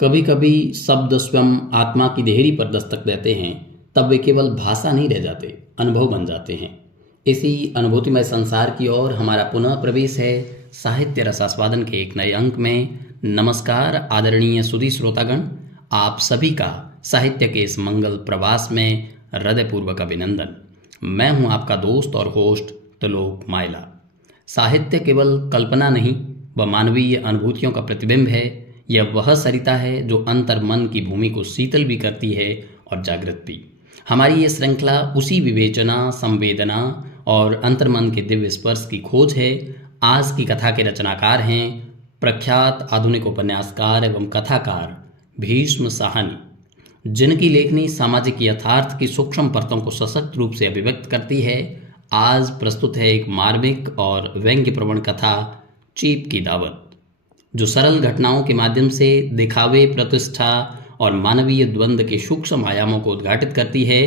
कभी कभी शब्द स्वयं आत्मा की देहरी पर दस्तक देते हैं। तब वे केवल भाषा नहीं रह जाते, अनुभव बन जाते हैं। इसी अनुभूतिमय संसार की ओर हमारा पुनः प्रवेश है साहित्य रसास्वादन के एक नए अंक में। नमस्कार आदरणीय सुधी श्रोतागण, आप सभी का साहित्य के इस मंगल प्रवास में हृदयपूर्वक अभिनंदन। मैं हूं आपका दोस्त और होस्ट त्रिलोक माइला। साहित्य केवल कल्पना नहीं, वह मानवीय अनुभूतियों का प्रतिबिंब है। यह वह सरिता है जो अंतर मन की भूमि को शीतल भी करती है और जागृत भी। हमारी ये श्रृंखला उसी विवेचना, संवेदना और अंतर्मन के दिव्य स्पर्श की खोज है। आज की कथा के रचनाकार हैं प्रख्यात आधुनिक उपन्यासकार एवं कथाकार भीष्म साहनी, जिनकी लेखनी सामाजिक यथार्थ की सूक्ष्म परतों को सशक्त रूप से अभिव्यक्त करती है। आज प्रस्तुत है एक मार्मिक और व्यंग्यप्रवण कथा, चीप की दावत, जो सरल घटनाओं के माध्यम से दिखावे, प्रतिष्ठा और मानवीय द्वंद्व के सूक्ष्म आयामों को उद्घाटित करती है।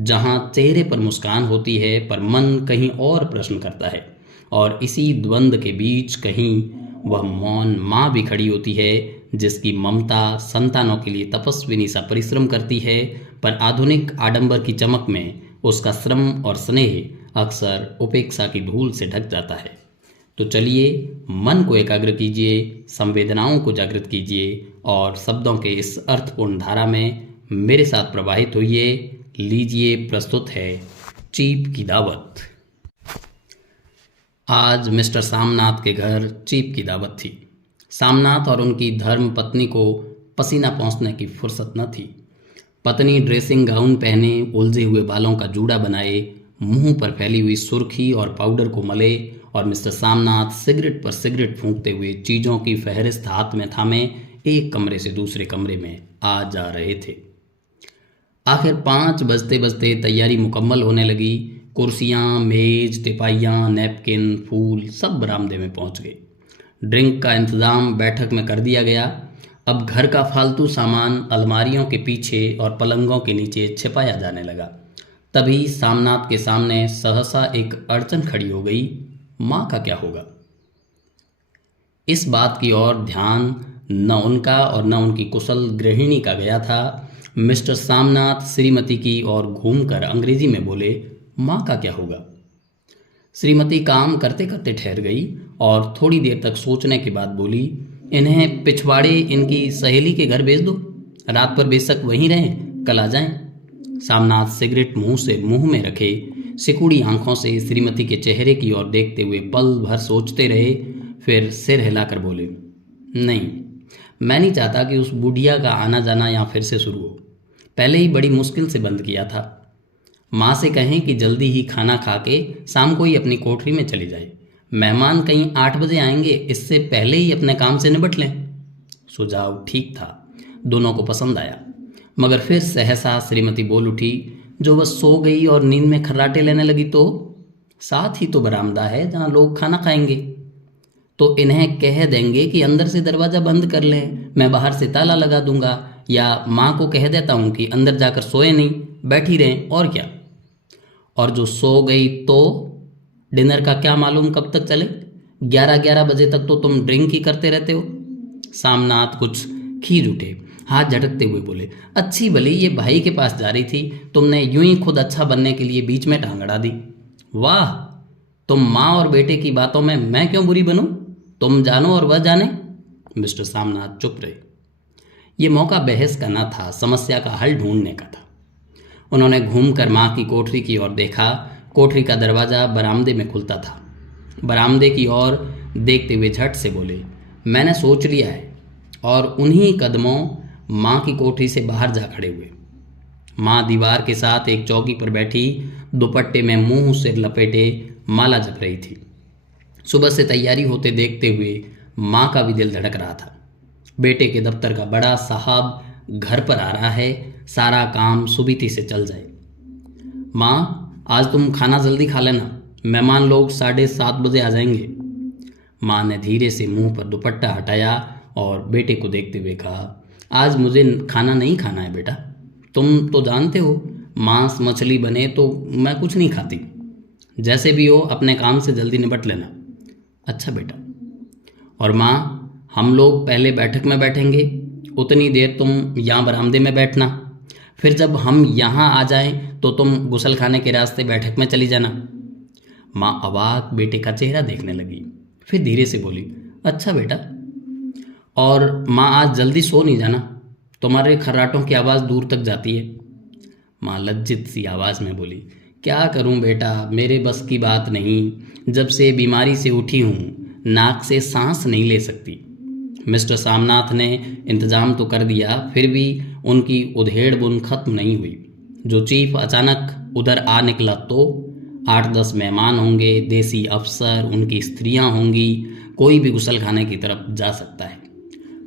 जहां चेहरे पर मुस्कान होती है पर मन कहीं और प्रश्न करता है, और इसी द्वंद्व के बीच कहीं वह मौन माँ भी खड़ी होती है, जिसकी ममता संतानों के लिए तपस्विनी सा परिश्रम करती है, पर आधुनिक आडंबर की चमक में उसका श्रम और स्नेह अक्सर उपेक्षा की धूल से ढक जाता है। तो चलिए मन को एकाग्र कीजिए, संवेदनाओं को जागृत कीजिए और शब्दों के इस अर्थपूर्ण धारा में मेरे साथ प्रवाहित होइए। लीजिए, प्रस्तुत है चीप की दावत। आज मिस्टर सामनाथ के घर चीप की दावत थी। सामनाथ और उनकी धर्म पत्नी को पसीना पोंछने की फुर्सत न थी। पत्नी ड्रेसिंग गाउन पहने, उलझे हुए बालों का जूड़ा बनाए, मुंह पर फैली हुई सुर्खी और पाउडर को मले, और मिस्टर सामनाथ सिगरेट पर सिगरेट फूंकते हुए चीज़ों की फहरिस्त हाथ में थामे एक कमरे से दूसरे कमरे में आ जा रहे थे। आखिर 5 बजते बजते तैयारी मुकम्मल होने लगी। कुर्सियाँ, मेज, तिपाइयाँ, नैपकिन, फूल सब बरामदे में पहुंच गए। ड्रिंक का इंतज़ाम बैठक में कर दिया गया। अब घर का फालतू सामान अलमारियों के पीछे और पलंगों के नीचे छिपाया जाने लगा। तभी सामनाथ के सामने सहसा एक अड़चन खड़ी हो गई। माँ का क्या होगा? इस बात की ओर ध्यान न उनका और न उनकी कुशल गृहिणी का गया था। मिस्टर सामनाथ श्रीमती की ओर घूमकर अंग्रेजी में बोले, माँ का क्या होगा? श्रीमती काम करते करते ठहर गई और थोड़ी देर तक सोचने के बाद बोली, इन्हें पिछवाड़े इनकी सहेली के घर भेज दो, रात पर बेशक वहीं रहें, कल आ जाएं। सामनाथ सिगरेट मुंह में रखे सिकुड़ी आंखों से श्रीमती के चेहरे की ओर देखते हुए पल भर सोचते रहे। फिर सिर हिलाकर बोले, नहीं, मैं नहीं चाहता कि उस बुढ़िया का आना जाना यहाँ फिर से शुरू हो। पहले ही बड़ी मुश्किल से बंद किया था। माँ से कहें कि जल्दी ही खाना खा के शाम को ही अपनी कोठरी में चली जाए। मेहमान कहीं 8 बजे आएंगे, इससे पहले ही अपने काम से निपट लें। सुझाव ठीक था, दोनों को पसंद आया। मगर फिर सहसा श्रीमती बोल उठी, जो बस सो गई और नींद में खर्राटे लेने लगी तो साथ ही तो बरामदा है जहाँ लोग खाना खाएंगे। तो इन्हें कह देंगे कि अंदर से दरवाज़ा बंद कर लें, मैं बाहर से ताला लगा दूंगा, या माँ को कह देता हूँ कि अंदर जाकर सोए नहीं, बैठी रहें, और क्या। और जो सो गई तो डिनर का क्या मालूम कब तक चले? 11 बजे तक तो तुम ड्रिंक ही करते रहते हो। सामनाथ कुछ खींच उठे, हाथ झटकते हुए बोले, अच्छी भली ये भाई के पास जा रही थी, तुमने यूं ही खुद अच्छा बनने के लिए बीच में टांग अड़ा दी। वाह, तुम माँ और बेटे की बातों में मैं क्यों बुरी बनूं? तुम जानो और वह जाने। मिस्टर सामनाथ चुप रहे। ये मौका बहस का न था, समस्या का हल ढूंढने का था। उन्होंने घूमकर माँ की कोठरी की ओर देखा। कोठरी का दरवाज़ा बरामदे में खुलता था। बरामदे की ओर देखते हुए झट से बोले, मैंने सोच लिया है, और उन्हीं कदमों माँ की कोठरी से बाहर जा खड़े हुए। माँ दीवार के साथ एक चौकी पर बैठी, दुपट्टे में मुंह सिर लपेटे माला जप रही थी। सुबह से तैयारी होते देखते हुए माँ का भी दिल धड़क रहा था। बेटे के दफ्तर का बड़ा साहब घर पर आ रहा है, सारा काम सुबीती से चल जाए। माँ, आज तुम खाना जल्दी खा लेना, मेहमान लोग 7:30 बजे आ जाएंगे। माँ ने धीरे से मुंह पर दुपट्टा हटाया और बेटे को देखते हुए कहा, आज मुझे खाना नहीं खाना है बेटा, तुम तो जानते हो मांस मछली बने तो मैं कुछ नहीं खाती। जैसे भी हो अपने काम से जल्दी निपट लेना। अच्छा बेटा। और माँ, हम लोग पहले बैठक में बैठेंगे, उतनी देर तुम यहाँ बरामदे में बैठना, फिर जब हम यहाँ आ जाएं तो तुम गुसल खाने के रास्ते बैठक में चली जाना। माँ अवाक बेटे का चेहरा देखने लगी, फिर धीरे से बोली, अच्छा बेटा। और माँ आज जल्दी सो नहीं जाना, तुम्हारे खर्राटों की आवाज़ दूर तक जाती है। माँ लज्जित सी आवाज़ में बोली, क्या करूं बेटा, मेरे बस की बात नहीं। जब से बीमारी से उठी हूं नाक से सांस नहीं ले सकती। मिस्टर सामनाथ ने इंतज़ाम तो कर दिया, फिर भी उनकी उधेड़ बुन खत्म नहीं हुई। जो चीफ अचानक उधर आ निकला तो 8-10 मेहमान होंगे, देसी अफसर, उनकी स्त्रियां होंगी, कोई भी गुसल खाने की तरफ जा सकता है।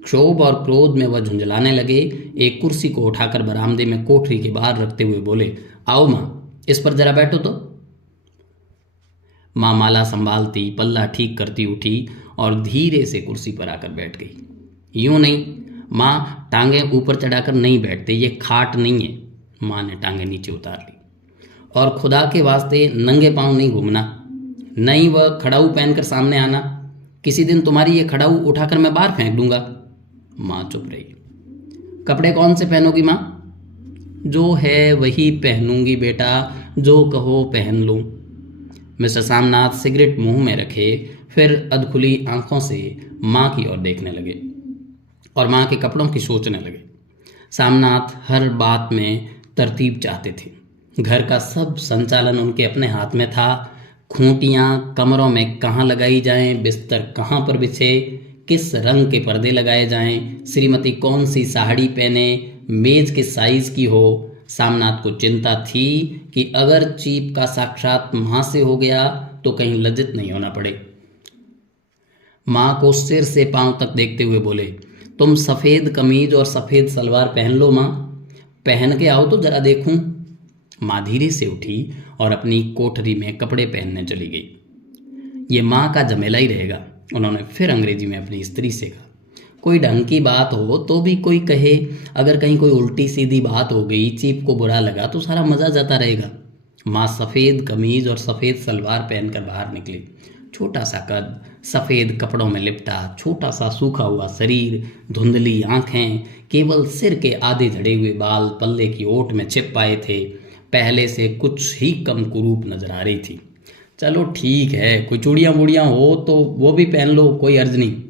क्षोभ और क्रोध में वह झुंझलाने लगे। एक कुर्सी को उठाकर बरामदे में कोठरी के बाहर रखते हुए बोले, आओ माँ, इस पर जरा बैठो तो। माँ माला संभालती, पल्ला ठीक करती उठी और धीरे से कुर्सी पर आकर बैठ गई। यूं नहीं माँ, टांगे ऊपर चढ़ाकर नहीं बैठते, ये खाट नहीं है। माँ ने टांगे नीचे उतार ली। और खुदा के वास्ते नंगे पांव नहीं घूमना, नहीं वह खड़ाऊ पहनकर सामने आना। किसी दिन तुम्हारी ये खड़ाऊ उठाकर मैं बाहर फेंक दूंगा। माँ चुप रही। कपड़े कौन से पहनोगी माँ? जो है वही पहनूंगी बेटा, जो कहो पहन लूं। मिस्टर सामनाथ सिगरेट मुंह में रखे, फिर अधखुली आंखों से माँ की ओर देखने लगे और माँ के कपड़ों की सोचने लगे। सामनाथ हर बात में तरतीब चाहते थे। घर का सब संचालन उनके अपने हाथ में था। खूंटियाँ कमरों में कहाँ लगाई जाएं, बिस्तर कहाँ पर बिछे, किस रंग के पर्दे लगाए जाएं, श्रीमती कौन सी साड़ी पहने, मेज किस साइज की हो। सामनाथ को चिंता थी कि अगर चीफ का साक्षात माँ से हो गया तो कहीं लज्जित नहीं होना पड़े। माँ को सिर से पांव तक देखते हुए बोले, तुम सफ़ेद कमीज और सफ़ेद सलवार पहन लो माँ, पहन के आओ तो जरा देखूं। माँ धीरे से उठी और अपनी कोठरी में कपड़े पहनने चली गई। ये माँ का झमेला ही रहेगा, उन्होंने फिर अंग्रेजी में अपनी स्त्री से कहा। कोई ढंग की बात हो तो भी कोई कहे, अगर कहीं कोई उल्टी सीधी बात हो गई, चीफ को बुरा लगा तो सारा मज़ा जाता रहेगा। माँ सफ़ेद कमीज और सफ़ेद सलवार पहनकर बाहर निकली। छोटा सा कद, सफ़ेद कपड़ों में लिपटा, छोटा सा सूखा हुआ शरीर, धुंधली आंखें, केवल सिर के आधे झड़े हुए बाल पल्ले की ओट में छिप पाए थे। पहले से कुछ ही कम कुरूप नजर आ रही थी। चलो ठीक है, कोई चूड़ियाँ वूड़ियाँ हो तो वो भी पहन लो, कोई अर्ज नहीं।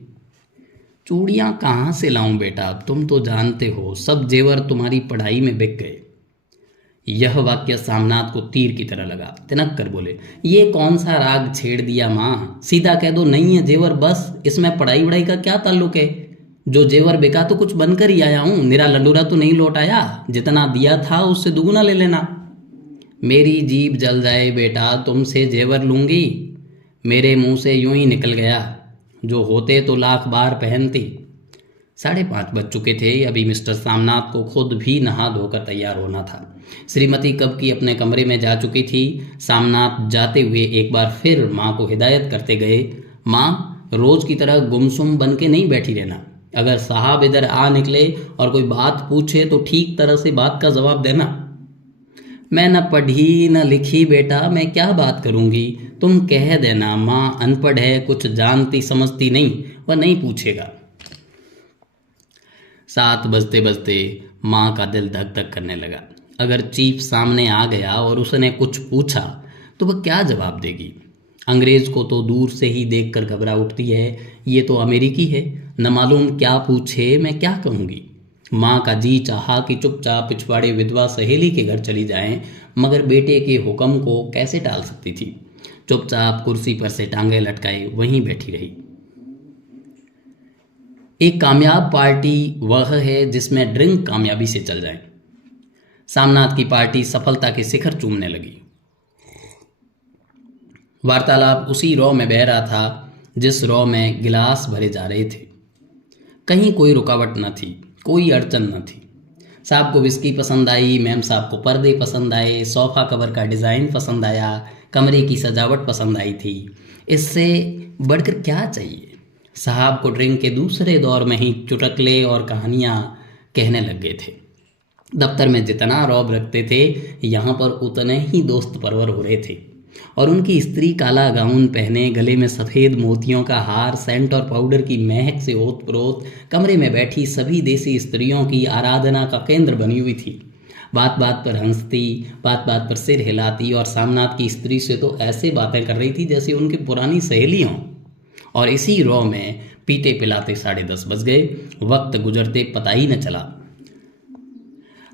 चूड़ियाँ कहाँ से लाऊं बेटा, तुम तो जानते हो सब जेवर तुम्हारी पढ़ाई में बिक गए। यह वाक्य सामनाथ को तीर की तरह लगा। तिनक कर बोले, ये कौन सा राग छेड़ दिया माँ, सीधा कह दो नहीं है जेवर, बस। इसमें पढ़ाई वढ़ाई का क्या ताल्लुक है? जो जेवर बिका तो कुछ बनकर ही आया हूँ, निरा लंडूरा तो नहीं लौट आया। जितना दिया था उससे दुगुना ले लेना। मेरी जीभ जल जाए बेटा, तुमसे जेवर लूंगी? मेरे मुंह से यूं ही निकल गया, जो होते तो लाख बार पहनती। 5:30 बज चुके थे। अभी मिस्टर सामनाथ को खुद भी नहा धोकर तैयार होना था। श्रीमती कब की अपने कमरे में जा चुकी थी। सामनाथ जाते हुए एक बार फिर माँ को हिदायत करते गए, माँ रोज की तरह गुमसुम बन के नहीं बैठी रहना। अगर साहब इधर आ निकले और कोई बात पूछे तो ठीक तरह से बात का जवाब देना। मैं न पढ़ी न लिखी बेटा, मैं क्या बात करूँगी, तुम कह देना माँ अनपढ़ है, कुछ जानती समझती नहीं, वह नहीं पूछेगा। 7 बजते बजते माँ का दिल धक धक करने लगा। अगर चीफ सामने आ गया और उसने कुछ पूछा तो वह क्या जवाब देगी? अंग्रेज को तो दूर से ही देखकर घबरा उठती है, ये तो अमेरिकी है, न मालूम क्या पूछे, मैं क्या कहूँगी। माँ का जी चाहा कि चुपचाप पिछवाड़े विधवा सहेली के घर चली जाएं, मगर बेटे के हुक्म को कैसे टाल सकती थी। चुपचाप कुर्सी पर से टांगे लटकाए वहीं बैठी रही। एक कामयाब पार्टी वह है जिसमें ड्रिंक कामयाबी से चल जाए। सामनाथ की पार्टी सफलता के शिखर चूमने लगी। वार्तालाप उसी रॉ में बह रहा था जिस रॉ में गिलास भरे जा रहे थे। कहीं कोई रुकावट न थी, कोई अड़चन न थी। साहब को विस्की पसंद आई, मैम साहब को पर्दे पसंद आए, सोफा कवर का डिज़ाइन पसंद आया, कमरे की सजावट पसंद आई थी। इससे बढ़कर क्या चाहिए? साहब को ड्रिंक के दूसरे दौर में ही चुटकले और कहानियाँ कहने लग गए थे। दफ्तर में जितना रौब रखते थे यहाँ पर उतने ही दोस्त परवर हो रहे थे। और उनकी स्त्री काला गाउन पहने, गले में सफ़ेद मोतियों का हार, सेंट और पाउडर की महक से ओत-प्रोत कमरे में बैठी सभी देसी स्त्रियों की आराधना का केंद्र बनी हुई थी। बात बात पर हंसती, बात बात पर सिर हिलाती और सामनाथ की स्त्री से तो ऐसे बातें कर रही थी जैसे उनकी पुरानी सहेली हों। और इसी रौ में पीते पिलाते 10:30 बज गए। वक्त गुजरते पता ही न चला।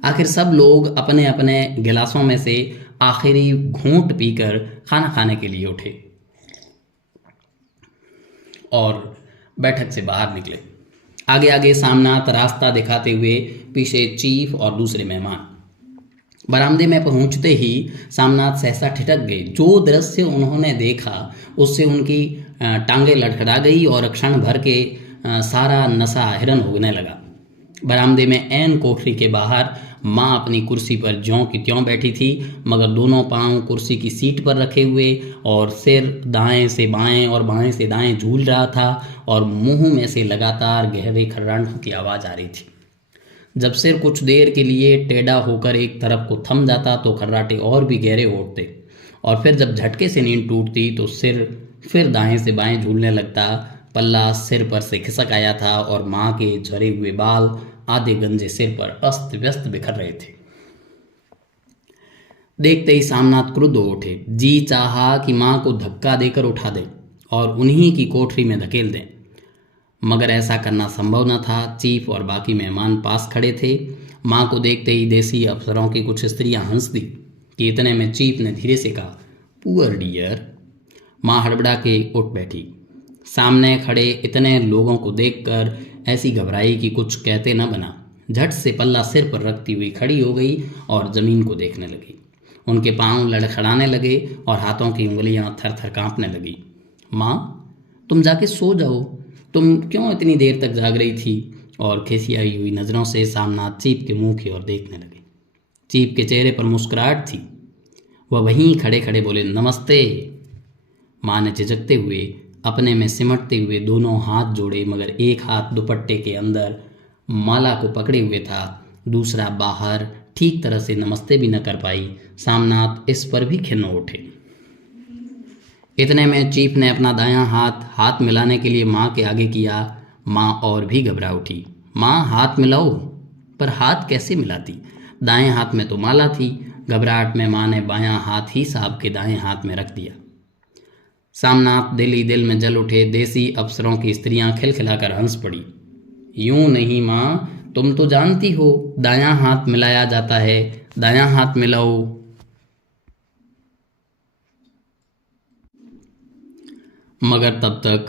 आखिर सब लोग अपने अपने गिलासों में से आखिरी घूंट पीकर खाना खाने के लिए उठे और बैठक से बाहर निकले। आगे आगे सामनाथ रास्ता दिखाते हुए, पीछे चीफ और दूसरे मेहमान। बरामदे में पहुंचते ही सामनाथ सहसा ठिठक गए। जो दृश्य उन्होंने देखा उससे उनकी टांगें लड़खड़ा गई और क्षण भर के सारा नशा हिरन होने लगा। बरामदे में ऐन कोठरी के बाहर माँ अपनी कुर्सी पर ज्यों की त्यों बैठी थी, मगर दोनों पांव कुर्सी की सीट पर रखे हुए और सिर दाएं से बाएं और बाएं से दाएं झूल रहा था और मुंह में से लगातार गहरे खर्राटों की आवाज़ आ रही थी। जब सिर कुछ देर के लिए टेढ़ा होकर एक तरफ को थम जाता तो खर्राटे और भी गहरे उठते और फिर जब झटके से नींद टूटती तो सिर फिर दाएं से बाएं झूलने लगता। पल्ला सिर पर से खिसक आया था और माँ के झरे हुए बाल आधे गंजे सिर पर अस्त व्यस्त बिखर रहे थे। देखते ही सामनाथ क्रुद्ध हो उठे। जी चाहा कि माँ को धक्का देकर उठा दें और उन्हीं की कोठरी में धकेल दें, मगर ऐसा करना संभव न था। चीफ और बाकी मेहमान पास खड़े थे। माँ को देखते ही देसी अफसरों की कुछ स्त्रियां हंस दी कि इतने में चीफ ने धीरे से कहा, पुअर डियर। माँ हड़बड़ा के उठ बैठी। सामने खड़े इतने लोगों को देखकर ऐसी घबराई कि कुछ कहते न बना। झट से पल्ला सिर पर रखती हुई खड़ी हो गई और जमीन को देखने लगी। उनके पांव लड़खड़ाने लगे और हाथों की उंगलियां थर थर कांपने लगी। माँ, तुम जाके सो जाओ, तुम क्यों इतनी देर तक जाग रही थी? और खिसियाई हुई नज़रों से सामनाथ चीफ के मुंह की ओर देखने लगे। चीफ के चेहरे पर मुस्कुराहट थी। वह वहीं खड़े खड़े बोले, नमस्ते। माँ ने झिझकते हुए अपने में सिमटते हुए दोनों हाथ जोड़े, मगर एक हाथ दुपट्टे के अंदर माला को पकड़े हुए था, दूसरा बाहर। ठीक तरह से नमस्ते भी न कर पाई। सामनाथ इस पर भी खिन्न उठे। इतने में चीफ ने अपना दायां हाथ मिलाने के लिए माँ के आगे किया। माँ और भी घबरा उठी। माँ, हाथ मिलाओ। पर हाथ कैसे मिलाती? दाएं हाथ में तो माला थी। घबराहट में माँ ने बायां हाथ ही साहब के दाएं हाथ में रख दिया। सामनाथ दिल ही दिल में जल उठे। देसी अफसरों की स्त्रियां खिलखिलाकर हंस पड़ी। यूं नहीं माँ, तुम तो जानती हो दायां हाथ मिलाया जाता है, दायां हाथ मिलाओ। मगर तब तक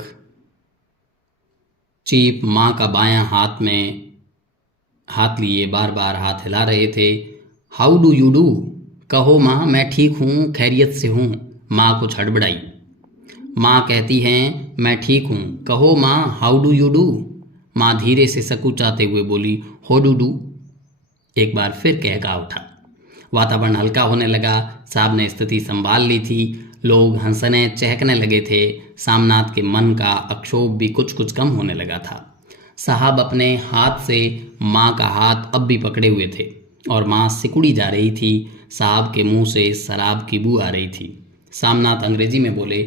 चीफ माँ का बायां हाथ में हाथ लिए बार बार हाथ हिला रहे थे। How do you do? कहो माँ, मैं ठीक हूँ, खैरियत से हूँ। माँ कुछ हड़बड़ाई। माँ कहती हैं, मैं ठीक हूँ। कहो माँ, हाउ डू यू डू? माँ धीरे से सकुचाते हुए बोली, हो डू डू। एक बार फिर कहका उठा। वातावरण हल्का होने लगा। साहब ने स्थिति संभाल ली थी। लोग हंसने चहकने लगे थे। सामनाथ के मन का अक्षोभ भी कुछ कुछ कम होने लगा था। साहब अपने हाथ से माँ का हाथ अब भी पकड़े हुए थे और माँ सिकुड़ी जा रही थी। साहब के मुंह से शराब की बू आ रही थी। सामनाथ अंग्रेजी में बोले,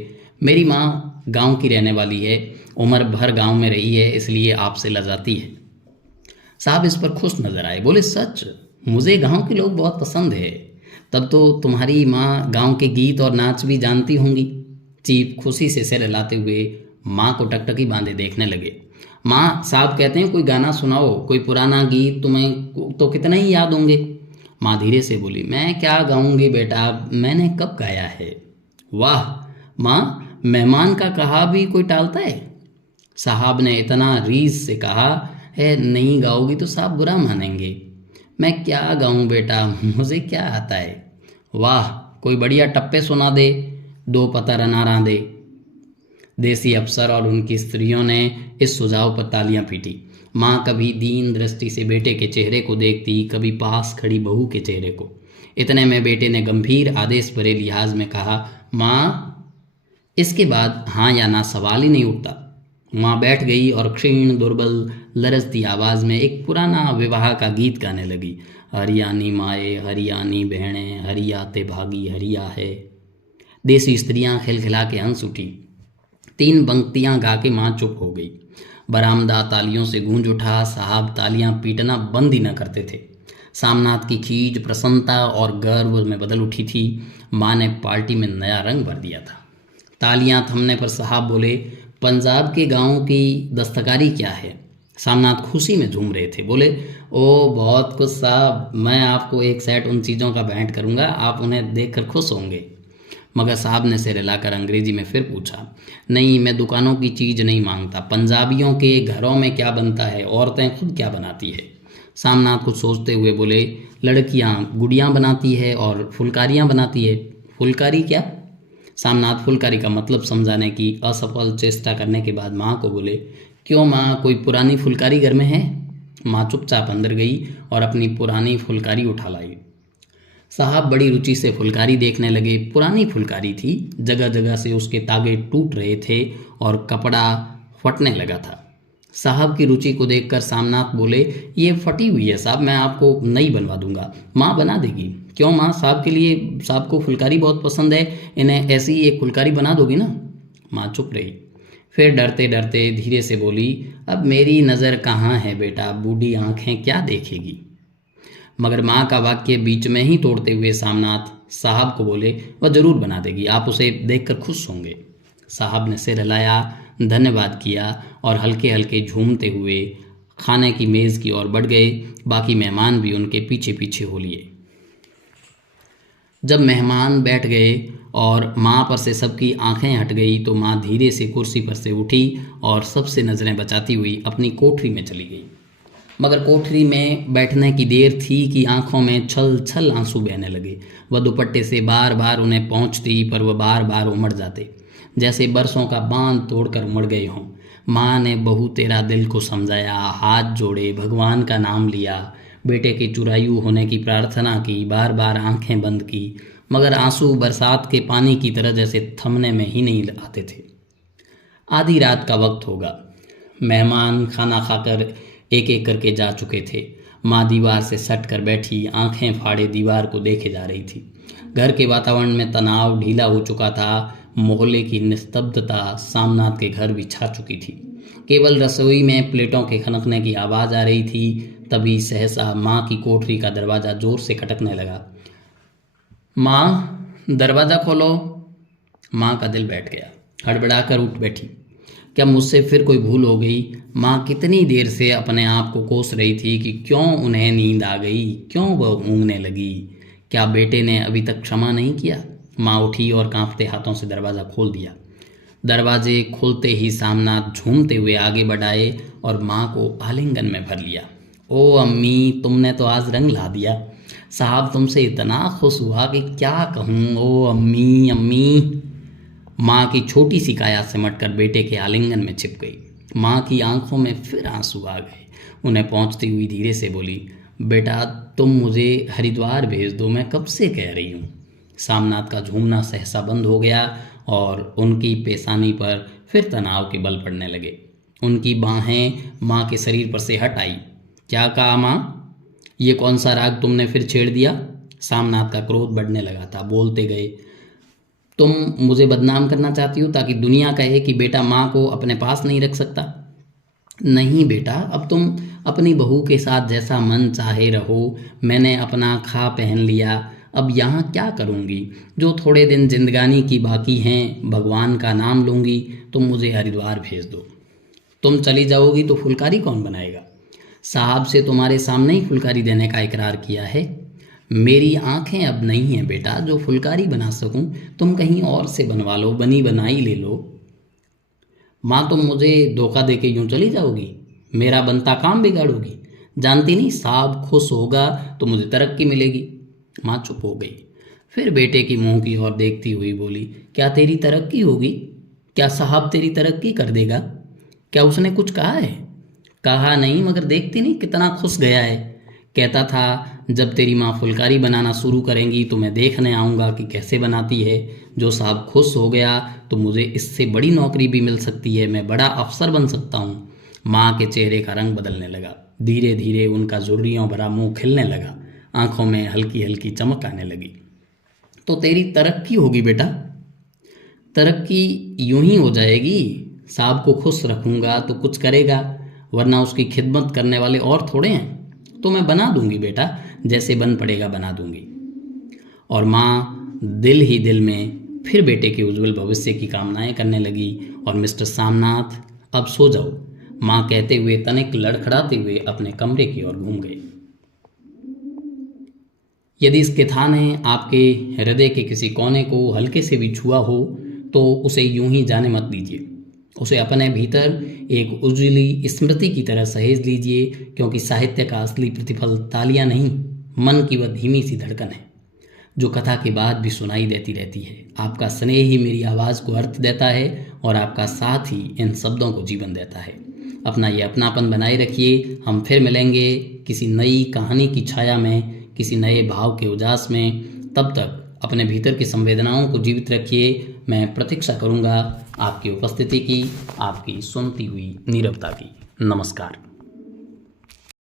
मेरी माँ गांव की रहने वाली है, उम्र भर गांव में रही है, इसलिए आपसे लजाती है। साहब इस पर खुश नजर आए। बोले, सच? मुझे गांव के लोग बहुत पसंद है। तब तो तुम्हारी माँ गांव के गीत और नाच भी जानती होंगी। चीफ खुशी से सिर हिलाते हुए माँ को टकटकी बांधे देखने लगे। माँ, साहब कहते हैं कोई गाना सुनाओ, कोई पुराना गीत, तुम्हें तो कितना ही याद होंगे। माँ धीरे से बोली, मैं क्या गाऊंगी बेटा, मैंने कब गाया है। वाह माँ, मेहमान का कहा भी कोई टालता है? साहब ने इतना रीझ से कहा है, नहीं गाओगी तो साहब बुरा मानेंगे। मैं क्या गाऊं बेटा, मुझे क्या आता है। वाह, कोई बढ़िया टप्पे सुना दे, दो पता रनारा दे। देसी अफसर और उनकी स्त्रियों ने इस सुझाव पर तालियां पीटी। माँ कभी दीन दृष्टि से बेटे के चेहरे को देखती, कभी पास खड़ी बहू के चेहरे को। इतने में बेटे ने गंभीर आदेश भरे लिहाज में कहा, माँ, इसके बाद हाँ या ना सवाल ही नहीं उठता। माँ बैठ गई और क्षीण दुर्बल लरजती आवाज़ में एक पुराना विवाह का गीत गाने लगी। हरियाणी माए, हरियाणी बहनें, हरियाते भागी हरिया है। देसी स्त्रियां खिलखिला के हंस उठी। 3 पंक्तियां गा के माँ चुप हो गई। बरामदा तालियों से गूंज उठा। साहब तालियां पीटना बंद ही न करते थे। सामनाथ की खीज प्रसन्नता और गर्व में बदल उठी थी। माँ ने पार्टी में नया रंग भर दिया था। तालियां थमने पर साहब बोले, पंजाब के गांवों की दस्तकारी क्या है? सामनाथ खुशी में झूम रहे थे। बोले, ओ बहुत कुछ साहब, मैं आपको एक सेट उन चीज़ों का भेंट करूंगा, आप उन्हें देखकर खुश होंगे। मगर साहब ने सिर हिलाकर अंग्रेजी में फिर पूछा, नहीं, मैं दुकानों की चीज़ नहीं मांगता। पंजाबियों के घरों में क्या बनता है, औरतें खुद क्या बनाती है? सामनाथ कुछ सोचते हुए बोले, लड़कियां गुड़ियां बनाती है और फुलकारियां बनाती है। फुलकारी क्या? सामनाथ फुलकारी का मतलब समझाने की असफल चेष्टा करने के बाद माँ को बोले, क्यों माँ, कोई पुरानी फुलकारी घर में है? माँ चुपचाप अंदर गई और अपनी पुरानी फुलकारी उठा लाई। साहब बड़ी रुचि से फुलकारी देखने लगे। पुरानी फुलकारी थी, जगह जगह से उसके तागे टूट रहे थे और कपड़ा फटने लगा था। साहब की रुचि को देखकर सामनाथ बोले, ये फटी हुई है साहब, मैं आपको नई बनवा दूंगा। माँ बना देगी। क्यों माँ, साहब के लिए, साहब को फुलकारी बहुत पसंद है, इन्हें ऐसी एक फुलकारी बना दोगी ना? माँ चुप रही। फिर डरते डरते धीरे से बोली, अब मेरी नज़र कहाँ है बेटा, बूढ़ी आंखें क्या देखेगी? मगर माँ का वाक्य बीच में ही तोड़ते हुए सामनाथ साहब को बोले, वह जरूर बना देगी, आप उसे देखकर खुश होंगे। साहब ने सिर हिलाया, धन्यवाद किया और हल्के हल्के झूमते हुए खाने की मेज़ की ओर बढ़ गए। बाकी मेहमान भी उनके पीछे पीछे हो लिए। जब मेहमान बैठ गए और माँ पर से सबकी आंखें हट गई तो माँ धीरे से कुर्सी पर से उठी और सबसे नज़रें बचाती हुई अपनी कोठरी में चली गई। मगर कोठरी में बैठने की देर थी कि आंखों में छल छल आंसू बहने लगे। वह दुपट्टे से बार बार उन्हें पहुँचती, पर वह बार बार उमड़ जाते, जैसे बरसों का बांध तोड़कर उमड़ गए हों। माँ ने बहु तेरा दिल को समझाया, हाथ जोड़े, भगवान का नाम लिया, बेटे के चुरायु होने की प्रार्थना की, बार बार आंखें बंद की, मगर आंसू बरसात के पानी की तरह जैसे थमने में ही नहीं आते थे। आधी रात का वक्त होगा। मेहमान खाना खाकर एक एक करके जा चुके थे। माँ दीवार से सट कर बैठी, आंखें फाड़े दीवार को देखे जा रही थी। घर के वातावरण में तनाव ढीला हो चुका था। मोहल्ले की निस्तब्धता सामनाथ के घर भी छा चुकी थी। केवल रसोई में प्लेटों के खनकने की आवाज़ आ रही थी। तभी सहसा माँ की कोठरी का दरवाज़ा जोर से खटकने लगा। माँ, दरवाज़ा खोलो। माँ का दिल बैठ गया। हड़बड़ाकर उठ बैठी। क्या मुझसे फिर कोई भूल हो गई? माँ कितनी देर से अपने आप को कोस रही थी कि क्यों उन्हें नींद आ गई, क्यों वह ऊँघने लगी। क्या बेटे ने अभी तक क्षमा नहीं किया? माँ उठी और कांपते हाथों से दरवाज़ा खोल दिया। दरवाजे खुलते ही सामनाथ झूमते हुए आगे बढ़ाए और माँ को आलिंगन में भर लिया। ओ अम्मी, तुमने तो आज रंग ला दिया। साहब तुमसे इतना खुश हुआ कि क्या कहूँ। ओ अम्मी, अम्मी। माँ की छोटी सी काया सिमटकर बेटे के आलिंगन में छिप गई। माँ की आंखों में फिर आंसू आ गए। उन्हें पहुँचती हुई धीरे से बोली, बेटा तुम मुझे हरिद्वार भेज दो, मैं कब से कह रही हूँ। सामनाथ का झूमना सहसा बंद हो गया और उनकी पेशानी पर फिर तनाव के बल पड़ने लगे। उनकी बाहें माँ के शरीर पर से हट आई। क्या कहा माँ? ये कौन सा राग तुमने फिर छेड़ दिया? सामनाथ का क्रोध बढ़ने लगा था। बोलते गए, तुम मुझे बदनाम करना चाहती हो ताकि दुनिया कहे कि बेटा माँ को अपने पास नहीं रख सकता। नहीं बेटा, अब तुम अपनी बहू के साथ जैसा मन चाहे रहो। मैंने अपना खा पहन लिया, अब यहाँ क्या करूँगी? जो थोड़े दिन जिंदगानी की बाकी हैं, भगवान का नाम लूँगी। तुम मुझे हरिद्वार भेज दो। तुम चली जाओगी तो फुलकारी कौन बनाएगा? साहब से तुम्हारे सामने ही फुलकारी देने का इकरार किया है। मेरी आंखें अब नहीं हैं बेटा जो फुलकारी बना सकूं। तुम कहीं और से बनवा लो, बनी बनाई ले लो। माँ, तुम मुझे धोखा देके यूं चली जाओगी, मेरा बनता काम बिगाड़ोगी। जानती नहीं, साहब खुश होगा तो मुझे तरक्की मिलेगी। माँ चुप हो गई। फिर बेटे की मुंह की ओर देखती हुई बोली, क्या तेरी तरक्की होगी? क्या साहब तेरी तरक्की कर देगा? क्या उसने कुछ कहा है? कहा नहीं, मगर देखती नहीं कितना खुश गया है। कहता था जब तेरी माँ फुलकारी बनाना शुरू करेंगी तो मैं देखने आऊँगा कि कैसे बनाती है। जो साहब खुश हो गया तो मुझे इससे बड़ी नौकरी भी मिल सकती है, मैं बड़ा अफसर बन सकता हूँ। माँ के चेहरे का रंग बदलने लगा। धीरे धीरे उनका झुर्रियों भरा मुंह खिलने लगा, आंखों में हल्की हल्की चमक आने लगी। तो तेरी तरक्की होगी बेटा। तरक्की यूं ही हो जाएगी, साहब को खुश रखूंगा तो कुछ करेगा, वरना उसकी खिदमत करने वाले और थोड़े हैं। तो मैं बना दूंगी बेटा, जैसे बन पड़ेगा बना दूंगी। और माँ दिल ही दिल में फिर बेटे के उज्जवल भविष्य की कामनाएं करने लगी। और मिस्टर सामनाथ, अब सो जाओ, माँ कहते हुए तनिक लड़खड़ाते हुए अपने कमरे की ओर घूम गए। यदि इस कथा ने आपके हृदय के किसी कोने को हल्के से भी छुआ हो तो उसे यूं ही जाने मत दीजिए। उसे अपने भीतर एक उज्ज्वली स्मृति की तरह सहेज लीजिए, क्योंकि साहित्य का असली प्रतिफल तालियां नहीं, मन की वह धीमी सी धड़कन है जो कथा के बाद भी सुनाई देती रहती है। आपका स्नेह ही मेरी आवाज़ को अर्थ देता है और आपका साथ ही इन शब्दों को जीवन देता है। अपना ये अपनापन बनाए रखिए। हम फिर मिलेंगे किसी नई कहानी की छाया में, किसी नए भाव के उजास में। तब तक अपने भीतर की संवेदनाओं को जीवित रखिए। मैं प्रतीक्षा करूंगा आपकी उपस्थिति की, आपकी सुनती हुई नीरवता की। नमस्कार।